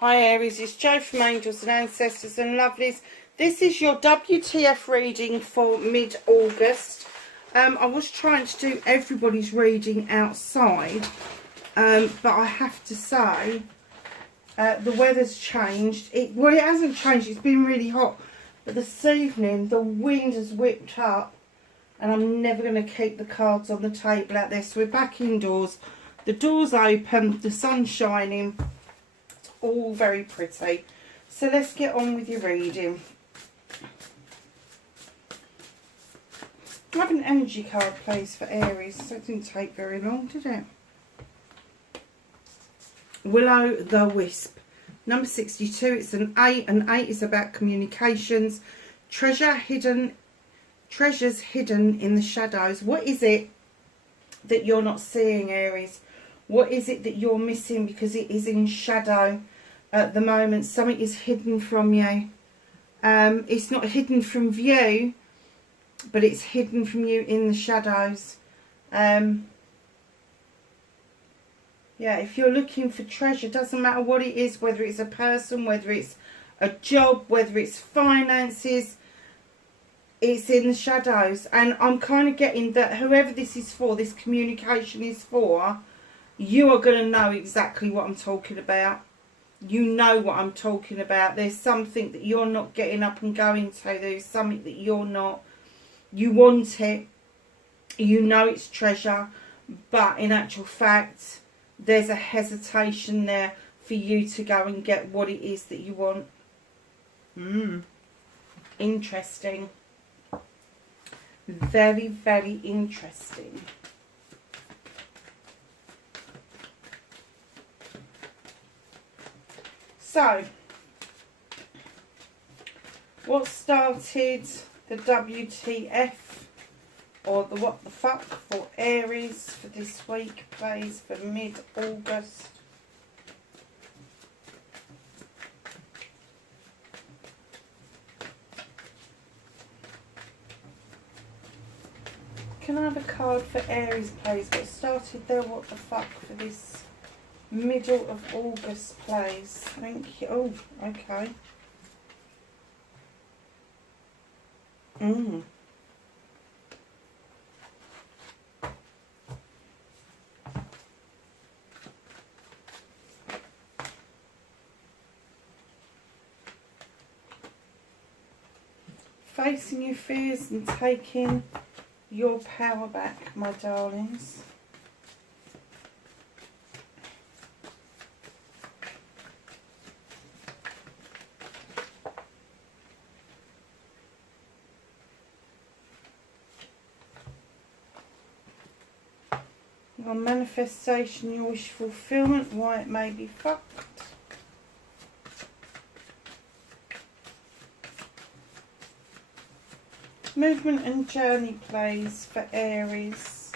Hi Aries, it's Jo from Angels and Ancestors and Lovelies. This is your WTF reading for mid-August. I was trying to do everybody's reading outside, but I have to say the weather's changed. Well, it hasn't changed, it's been really hot. But this evening the wind has whipped up and I'm never going to keep the cards on the table out there. So we're back indoors, the door's open, the sun's shining. All very pretty. So let's get on with your reading. I have an energy card, please, for Aries. That didn't take very long, did it? Will-o' the Wisp. Number 62. It's an 8. An 8 is about communications. Treasures hidden in the shadows. What is it that you're not seeing, Aries? What is it that you're missing because it is in shadow at the moment? Something is hidden from you. It's not hidden from view, but it's hidden from you in the shadows. Yeah, if you're looking for treasure, doesn't matter what it is, whether it's a person, whether it's a job, whether it's finances, it's in the shadows. And I'm kind of getting that whoever this is for, this communication is for, you are going to know exactly what I'm talking about. You know what I'm talking about. There's something that you're not getting up and going to. There's something that you're not. You want it. You know it's treasure. But in actual fact, there's a hesitation there for you to go and get what it is that you want. Interesting. Very, very interesting. So, what started the WTF or the what the fuck for Aries for this week, please, for mid-August? Can I have a card for Aries, please? What started their what the fuck for this middle of August, please? Thank you. Oh, okay. Facing your fears and taking your power back, my darlings. Your manifestation, your wish fulfillment, why it may be fucked. Movement and journey, please, for Aries.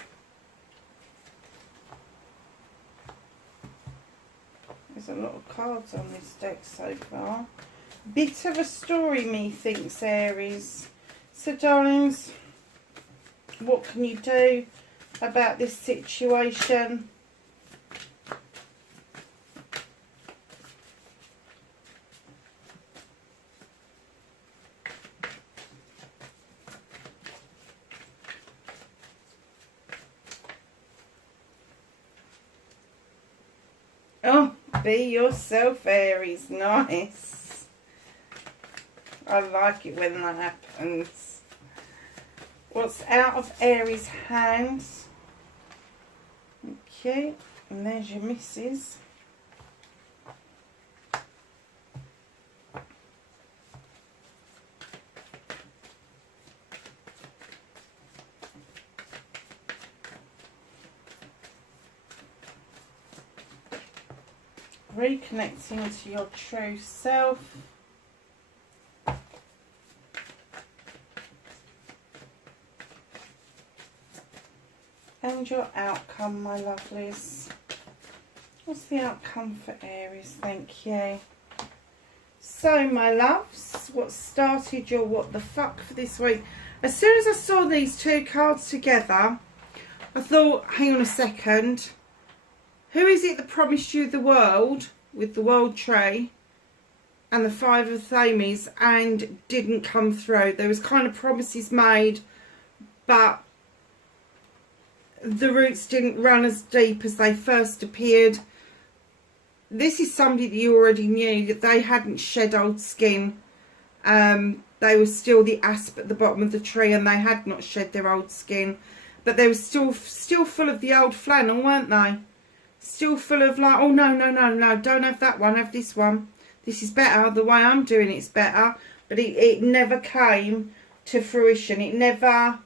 There's a lot of cards on this deck so far. Bit of a story, methinks, Aries. So, darlings, what can you do about this situation? Oh, be yourself, Aries. Nice. I like it when that happens. What's out of Aries' hands? Okay, and there's your missus. Reconnecting to your true self. And your outcome, my lovelies. What's the outcome for Aries? Thank you. So, my loves, what started your what the fuck for this week? As soon as I saw these two cards together, I thought, hang on a second. Who is it that promised you the world with the World Tree and the Five of Thames and didn't come through. There was kind of promises made, but the roots didn't run as deep as they first appeared. This is somebody that you already knew, that they hadn't shed old skin. They were still the asp at the bottom of the tree, and they had not shed their old skin. But they were still full of the old flannel, weren't they? Still full of like, oh no, no, no, no, don't have that one, have this one. This is better, the way I'm doing it's better. But it never came to fruition. It never...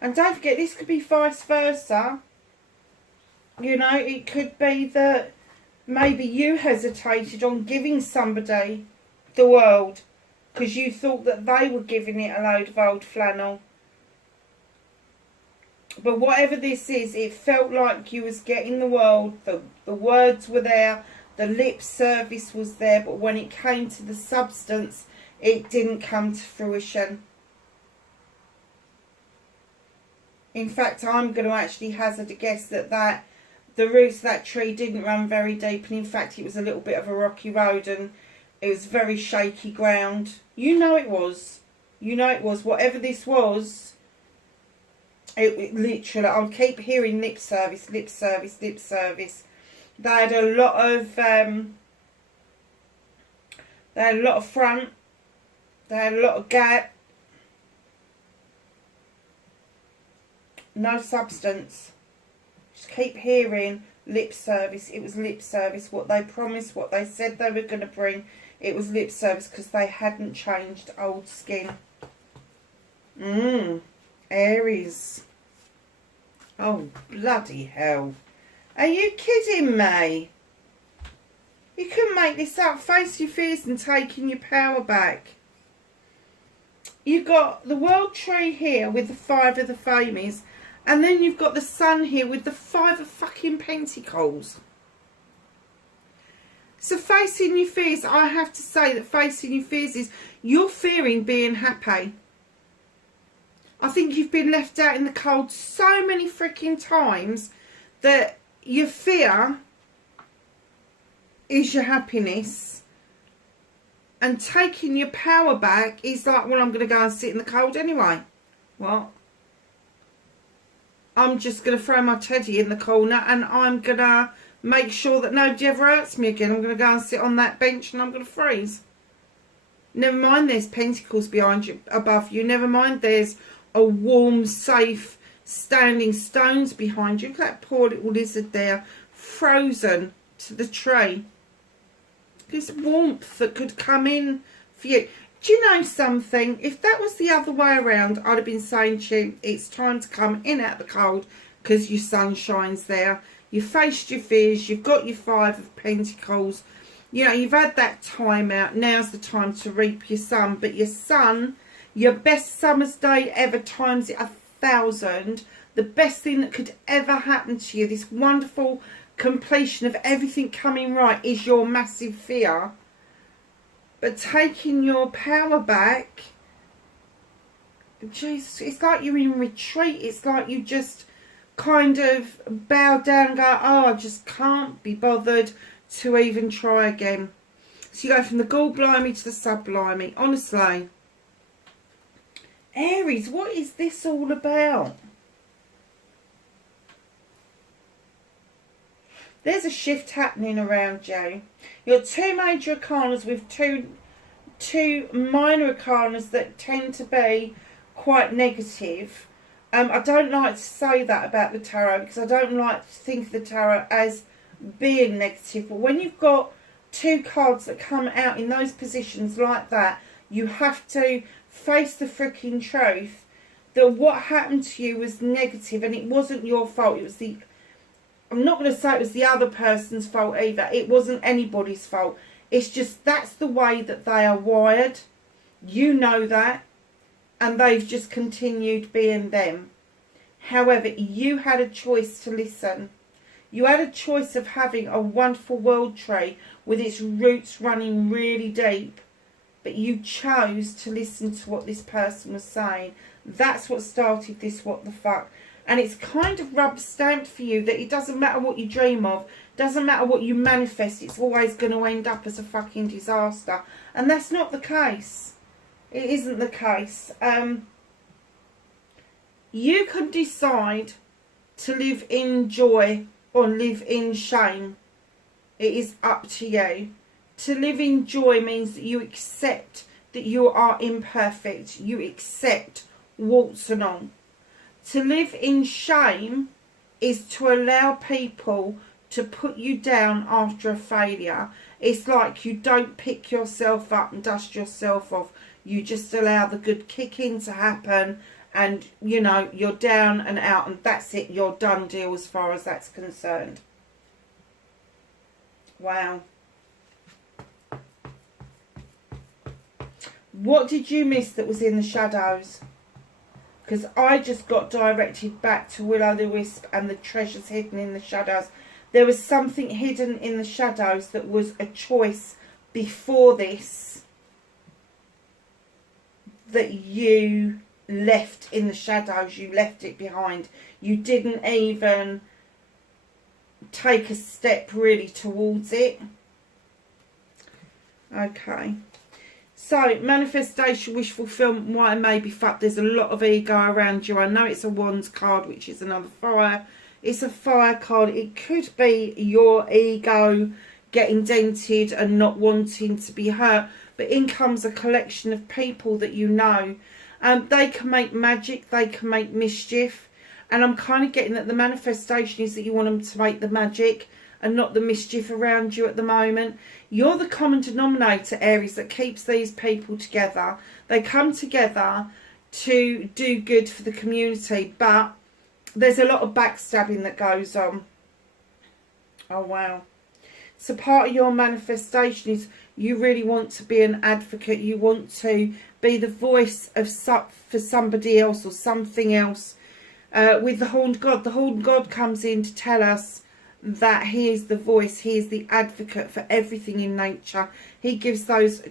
And don't forget, this could be vice versa. You know, it could be that maybe you hesitated on giving somebody the world because you thought that they were giving it a load of old flannel. But whatever this is, it felt like you was getting the world. The words were there, the lip service was there, but when it came to the substance, it didn't come to fruition. In fact, I'm going to actually hazard a guess that the roots of that tree didn't run very deep, and in fact it was a little bit of a rocky road and it was very shaky ground. You know it was. You know it was. Whatever this was, it literally, I'll keep hearing lip service, lip service, lip service. They had a lot of front, they had a lot of gap, no substance. Just keep hearing lip service. It was lip service. What they promised, what they said they were going to bring, it was lip service because they hadn't changed old skin. Aries. Oh, bloody hell. Are you kidding me? You couldn't make this up. Face your fears and taking your power back. You've got the World Tree here with the Five of the Thames. And then you've got the Sun here with the Five of fucking Pentacles. So facing your fears, I have to say that facing your fears is you're fearing being happy. I think you've been left out in the cold so many freaking times that your fear is your happiness. And taking your power back is like, well, I'm going to go and sit in the cold anyway. What? I'm just going to throw my teddy in the corner and I'm going to make sure that nobody ever hurts me again. I'm going to go and sit on that bench and I'm going to freeze. Never mind there's pentacles behind you, above you. Never mind there's a warm, safe, standing stones behind you. Look at that poor little lizard there, frozen to the tree. This warmth that could come in for you. Do you know something? If that was the other way around, I'd have been saying to you, it's time to come in out of the cold because your sun shines there. You faced your fears. You've got your Five of Pentacles. You know, you've had that time out. Now's the time to reap your sun. But your sun, your best summer's day ever times it 1,000. The best thing that could ever happen to you, this wonderful completion of everything coming right, is your massive fear. But taking your power back, Jesus, it's like you're in retreat. It's like you just kind of bow down and go, oh, I just can't be bothered to even try again. So you go from the gall blimey to the sublime. Honestly. Aries, what is this all about? There's a shift happening around you. You're two major arcanas with two minor arcanas that tend to be quite negative. I don't like to say that about the tarot because I don't like to think of the tarot as being negative. But when you've got two cards that come out in those positions like that, you have to face the freaking truth that what happened to you was negative and it wasn't your fault. It was the... I'm not going to say it was the other person's fault either. It wasn't anybody's fault. It's just that's the way that they are wired. You know that. And they've just continued being them. However, you had a choice to listen. You had a choice of having a wonderful world tree with its roots running really deep. But you chose to listen to what this person was saying. That's what started this what the fuck. And it's kind of rubber stamped for you that it doesn't matter what you dream of, doesn't matter what you manifest, it's always going to end up as a fucking disaster. And that's not the case. It isn't the case. You can decide to live in joy or live in shame. It is up to you. To live in joy means that you accept that you are imperfect. You accept warts and all. To live in shame is to allow people to put you down after a failure. It's like you don't pick yourself up and dust yourself off. You just allow the good kicking to happen, and you know, you're down and out, and that's it. You're done deal as far as that's concerned. Wow. What did you miss that was in the shadows? Because I just got directed back to Will-o'-the-Wisp and the treasures hidden in the shadows. There was something hidden in the shadows that was a choice before this that you left in the shadows. You left it behind. You didn't even take a step really towards it. Okay. So, manifestation, wish fulfillment, why it may be fucked. There's a lot of ego around you. I know it's a Wands card, which is another fire. It's a fire card. It could be your ego getting dented and not wanting to be hurt. But in comes a collection of people that you know. They can make magic. They can make mischief. And I'm kind of getting that the manifestation is that you want them to make the magic and not the mischief around you at the moment. You're the common denominator, Aries, that keeps these people together. They come together to do good for the community, but there's a lot of backstabbing that goes on. Oh, wow. So part of your manifestation is you really want to be an advocate. You want to be the voice of for somebody else or something else. With the Horned God comes in to tell us that he is the voice, he is the advocate for everything in nature. He gives those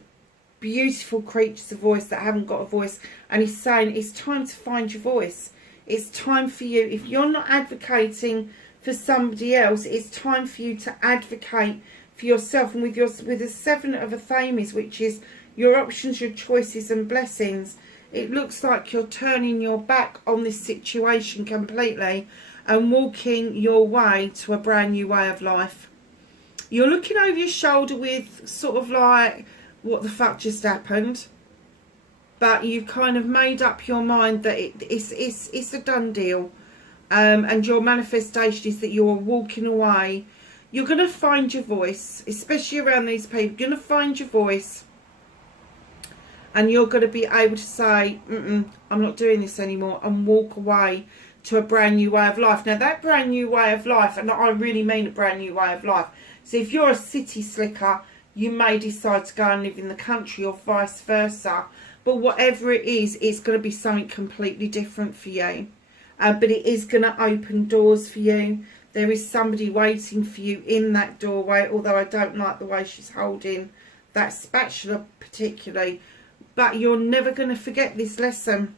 beautiful creatures a voice that haven't got a voice, and he's saying it's time to find your voice. It's time for you. If you're not advocating for somebody else, it's time for you to advocate for yourself. And with the Seven of Athames, which is your options, your choices and blessings, it looks like you're turning your back on this situation completely and walking your way to a brand new way of life. You're looking over your shoulder with sort of like, what the fuck just happened? But you've kind of made up your mind that it's a done deal. And your manifestation is that you're walking away. You're going to find your voice, especially around these people. You're going to find your voice. And you're going to be able to say, I'm not doing this anymore, and walk away to a brand new way of life. Now, that brand new way of life, and I really mean a brand new way of life. So if you're a city slicker, you may decide to go and live in the country, or vice versa. But whatever it is, it's going to be something completely different for you. But it is going to open doors for you. There is somebody waiting for you in that doorway, although I don't like the way she's holding that spatula particularly. But you're never going to forget this lesson.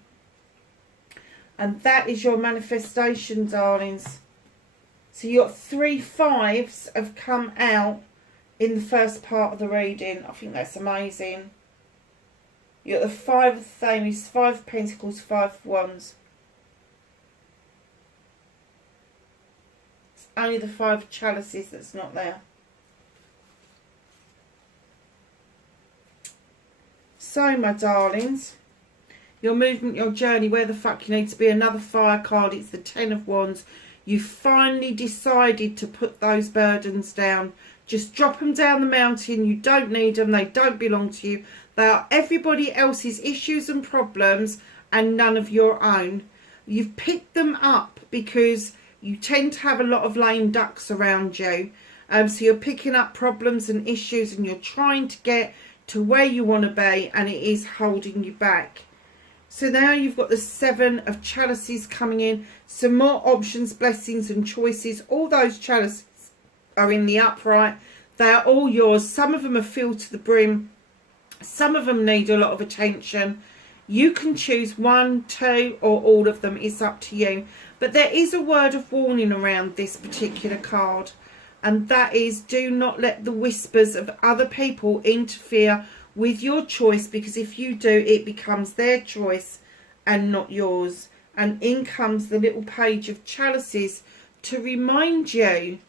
And that is your manifestation, darlings. So your 3 5s have come out in the first part of the reading. I think that's amazing. You got the 5 of Thames, 5 of Pentacles, 5 of Wands. It's only the 5 of Chalices that's not there. So, my darlings, your movement, your journey, where the fuck you need to be. Another fire card. It's the 10 of Wands. You finally decided to put those burdens down. Just drop them down the mountain. You don't need them. They don't belong to you. They are everybody else's issues and problems and none of your own. You've picked them up because you tend to have a lot of lame ducks around you. So you're picking up problems and issues, and you're trying to get to where you want to be, and it is holding you back. So now you've got the 7 of Chalices coming in. Some more options, blessings and choices. All those chalices are in the upright. They are all yours. Some of them are filled to the brim. Some of them need a lot of attention. You can choose 1, 2 or all of them. It's up to you. But there is a word of warning around this particular card. And that is, do not let the whispers of other people interfere with your choice. Because if you do, it becomes their choice and not yours. And in comes the little page of chalices to remind you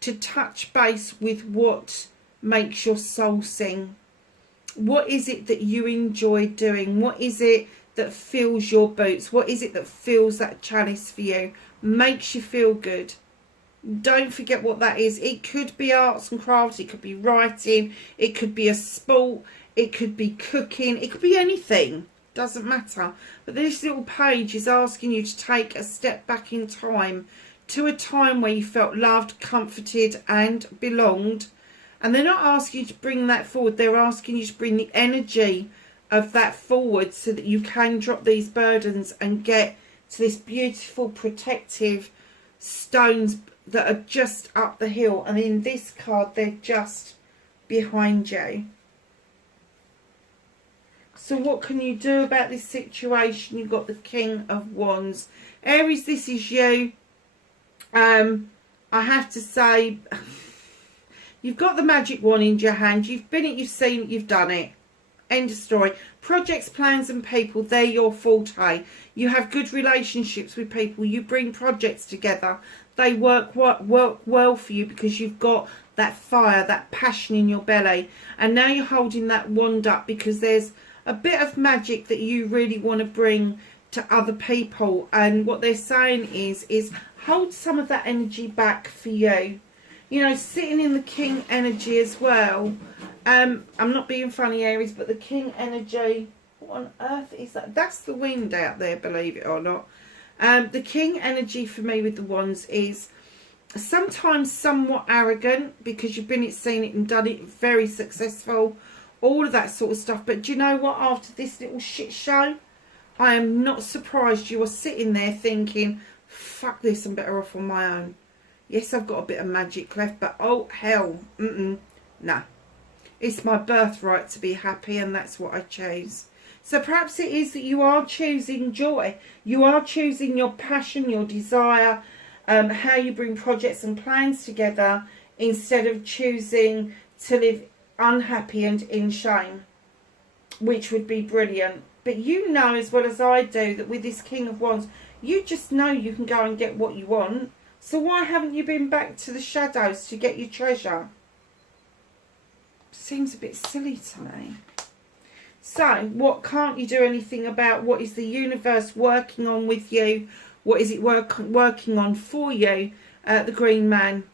to touch base with what makes your soul sing. What is it that you enjoy doing? What is it that fills your boots? What is it that fills that chalice for you? Makes you feel good. Don't forget what that is. It could be arts and crafts. It could be writing. It could be a sport. It could be cooking. It could be anything. Doesn't matter. But this little page is asking you to take a step back in time to a time where you felt loved, comforted and belonged. And they're not asking you to bring that forward. They're asking you to bring the energy of that forward so that you can drop these burdens and get to this beautiful protective stones that are just up the hill. And in this card, they're just behind you. So what can you do about this situation? You've got the King of Wands. Aries, this is you. I have to say... You've got the magic wand in your hand. You've been it, you've seen it, you've done it. End of story. Projects, plans and people, they're your forte. You have good relationships with people. You bring projects together. They work well for you because you've got that fire, that passion in your belly. And now you're holding that wand up because there's a bit of magic that you really want to bring to other people. And what they're saying is hold some of that energy back for you. You know, sitting in the King energy as well. I'm not being funny, Aries, but the King energy, what on earth is that? That's the wind out there, believe it or not. The King energy for me with the wands is sometimes somewhat arrogant because you've been it, seen it and done it, very successful, all of that sort of stuff. But do you know what? After this little shit show, I am not surprised you are sitting there thinking, fuck this, I'm better off on my own. Yes, I've got a bit of magic left, but oh, hell, nah. It's my birthright to be happy, and that's what I chose. So perhaps it is that you are choosing joy. You are choosing your passion, your desire, how you bring projects and plans together, instead of choosing to live unhappy and in shame, which would be brilliant. But you know as well as I do that with this King of Wands, you just know you can go and get what you want. So why haven't you been back to the shadows to get your treasure? Seems a bit silly to me. So, what can't you do anything about? What is the universe working on with you? What is it working on for you? The Green Man,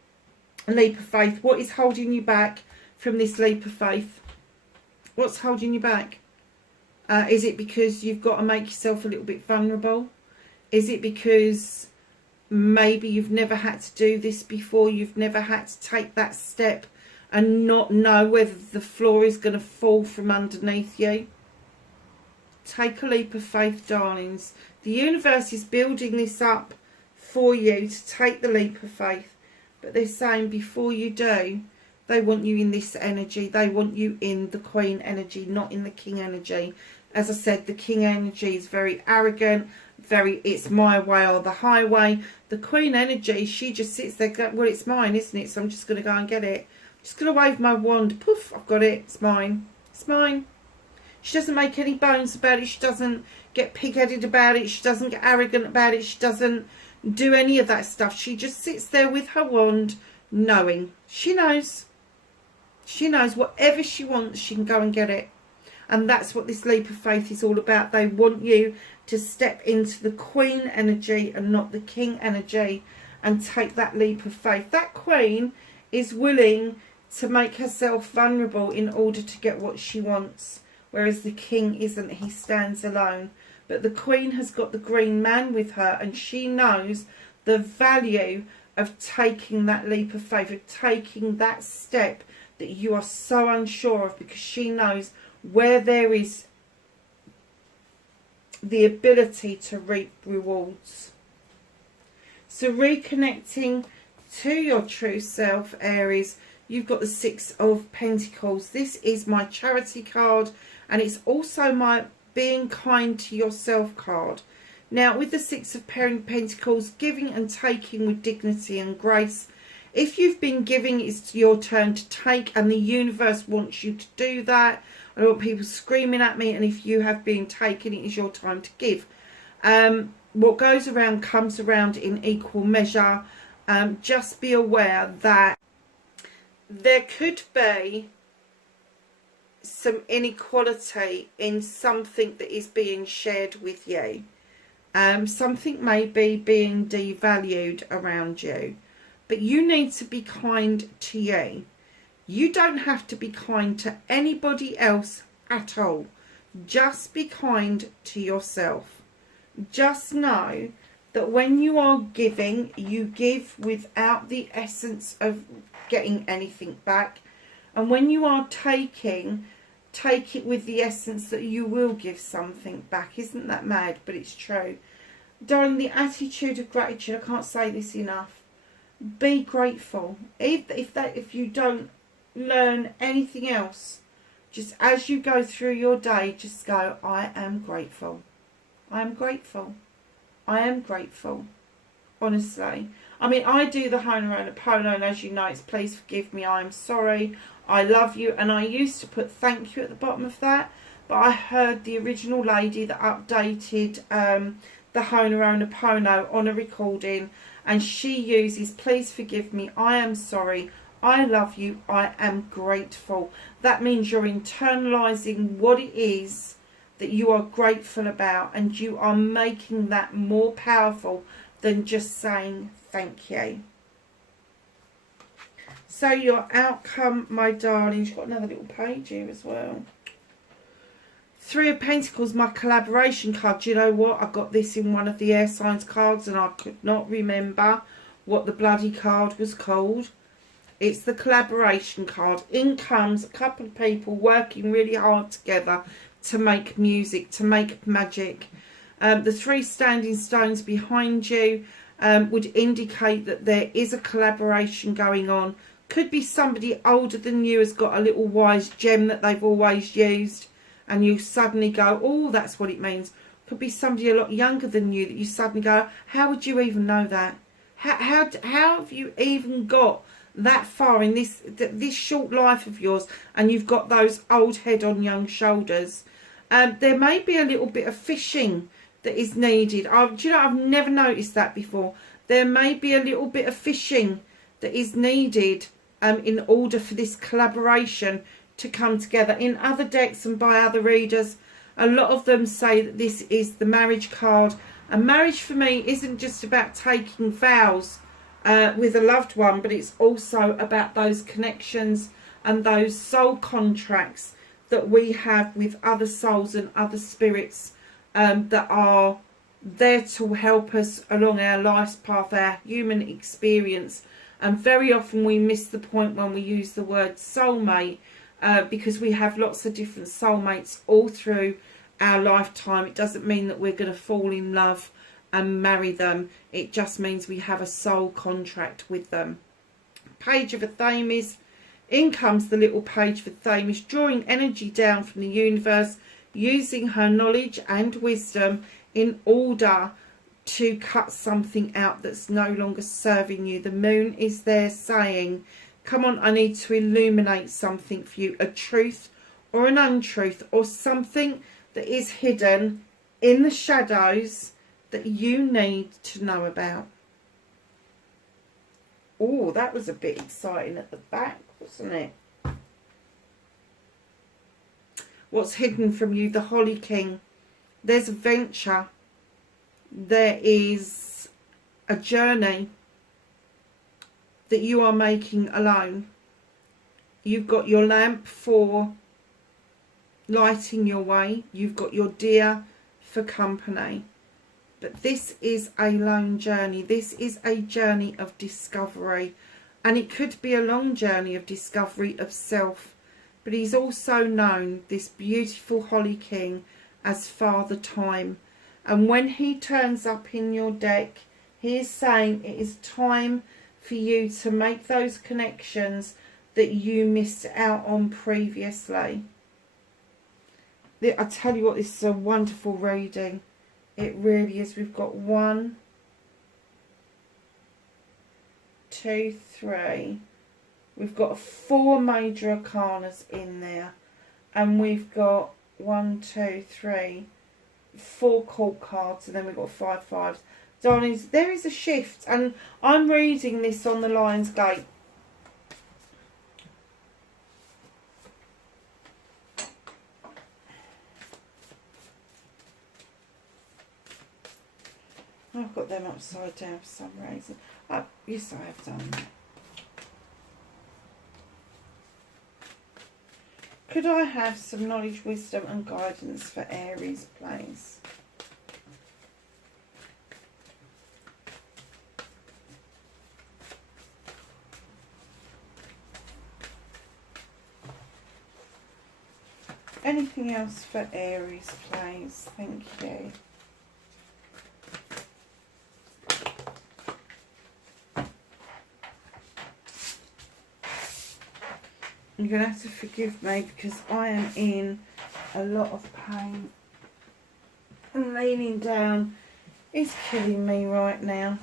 leap of faith. What is holding you back from this leap of faith? What's holding you back? Is it because you've got to make yourself a little bit vulnerable? Is it because... maybe you've never had to do this before, you've never had to take that step and not know whether the floor is going to fall from underneath you? Take a leap of faith, darlings. The universe is building this up for you to take the leap of faith. But they're saying before you do, they want you in this energy. They want you in the Queen energy, not in the King energy. As I said, the King energy is very arrogant, very, it's my way or the highway. The Queen energy, she just sits there, well, it's mine, isn't it? So I'm just going to go and get it. I'm just going to wave my wand. Poof, I've got it. It's mine. It's mine. She doesn't make any bones about it. She doesn't get pig-headed about it. She doesn't get arrogant about it. She doesn't do any of that stuff. She just sits there with her wand, knowing. She knows. She knows whatever she wants, she can go and get it. And that's what this leap of faith is all about. They want you to step into the Queen energy and not the King energy and take that leap of faith. That Queen is willing to make herself vulnerable in order to get what she wants, whereas the King isn't. He stands alone. But the Queen has got the Green Man with her, and she knows the value of taking that leap of faith, of taking that step that you are so unsure of, because she knows where there is the ability to reap rewards. So reconnecting to your true self, Aries, you've got the Six of Pentacles. This is my charity card, and it's also my being kind to yourself card. Now, with the Six of Pentacles, giving and taking with dignity and grace. If you've been giving, it's your turn to take, and the universe wants you to do that. I don't want people screaming at me, and if you have been taken, it is your time to give. What goes around comes around in equal measure. Just be aware that there could be some inequality in something that is being shared with you. Something may be being devalued around you, but you need to be kind to you. You don't have to be kind to anybody else at all. Just be kind to yourself. Just know that when you are giving, you give without the essence of getting anything back. And when you are taking, take it with the essence that you will give something back. Isn't that mad? But it's true. Darling, the attitude of gratitude, I can't say this enough. Be grateful. If you don't learn anything else, just as you go through your day, just go, I am grateful. I am grateful. I am grateful. Honestly. I mean, I do the Ho'oponopono, and as you know, it's please forgive me, I am sorry, I love you. And I used to put thank you at the bottom of that, but I heard the original lady that updated the Ho'oponopono on a recording, and she uses please forgive me, I am sorry, I love you, I am grateful. That means you're internalizing what it is that you are grateful about, and you are making that more powerful than just saying thank you. So your outcome, my darling, you've got another little page here as well. Three of Pentacles, my collaboration card. Do you know what? I got this in one of the air signs cards and I could not remember what the bloody card was called. It's the collaboration card. In comes a couple of people working really hard together to make music, to make magic. The three standing stones behind you would indicate that there is a collaboration going on. Could be somebody older than you has got a little wise gem that they've always used, and you suddenly go, oh, that's what it means. Could be somebody a lot younger than you that you suddenly go, how would you even know that? How have you even got that far in this short life of yours, and you've got those old head on young shoulders? There may be a little bit of fishing that is needed. Do you know, I've never noticed that before. There may be a little bit of fishing that is needed in order for this collaboration to come together. In other decks and by other readers, a lot of them say that this is the marriage card. And marriage for me isn't just about taking vows with a loved one, but it's also about those connections and those soul contracts that we have with other souls and other spirits that are there to help us along our life's path, our human experience. And very often we miss the point when we use the word soulmate, because we have lots of different soulmates all through our lifetime. It doesn't mean that we're going to fall in love and marry them. It just means we have a soul contract with them. Page of Themis. In comes the little page for Themis, drawing energy down from the universe, using her knowledge and wisdom in order to cut something out that's no longer serving you. The moon is there saying, come on, I need to illuminate something for you, a truth or an untruth, or something that is hidden in the shadows that you need to know about. Oh, that was a bit exciting at the back, wasn't it? What's hidden from you? The Holly King. There's a venture. There is a journey that you are making alone. You've got your lamp for lighting your way. You've got your deer for company. But this is a lone journey. This is a journey of discovery. And it could be a long journey of discovery of self. But he's also known, this beautiful Holly King, as Father Time. And when he turns up in your deck, he is saying it is time for you to make those connections that you missed out on previously. I tell you what, this is a wonderful reading. It really is. We've got 1, 2, 3. We've got 4 major arcanas in there. And we've got 1, 2, 3, 4 court cards. And then we've got 5 fives. Darlings, there is a shift. And I'm reading this on the Lion's Gate. I've got them upside down for some reason. Yes, I have done that. Could I have some knowledge, wisdom and guidance for Aries, please? Anything else for Aries, please? Thank you. You're going to have to forgive me because I am in a lot of pain. And leaning down is killing me right now.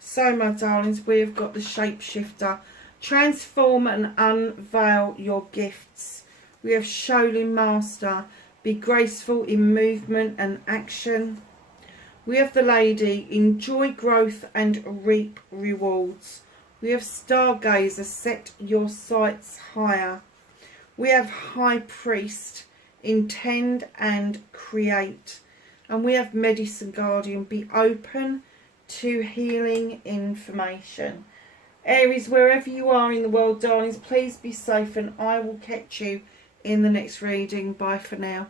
So, my darlings, we have got the Shapeshifter. Transform and unveil your gifts. We have Shaolin Master. Be graceful in movement and action. We have the Lady. Enjoy growth and reap rewards. We have Stargazer, set your sights higher. We have High Priest, intend and create. And we have Medicine Guardian, be open to healing information. Aries, wherever you are in the world, darlings, please be safe and I will catch you in the next reading. Bye for now.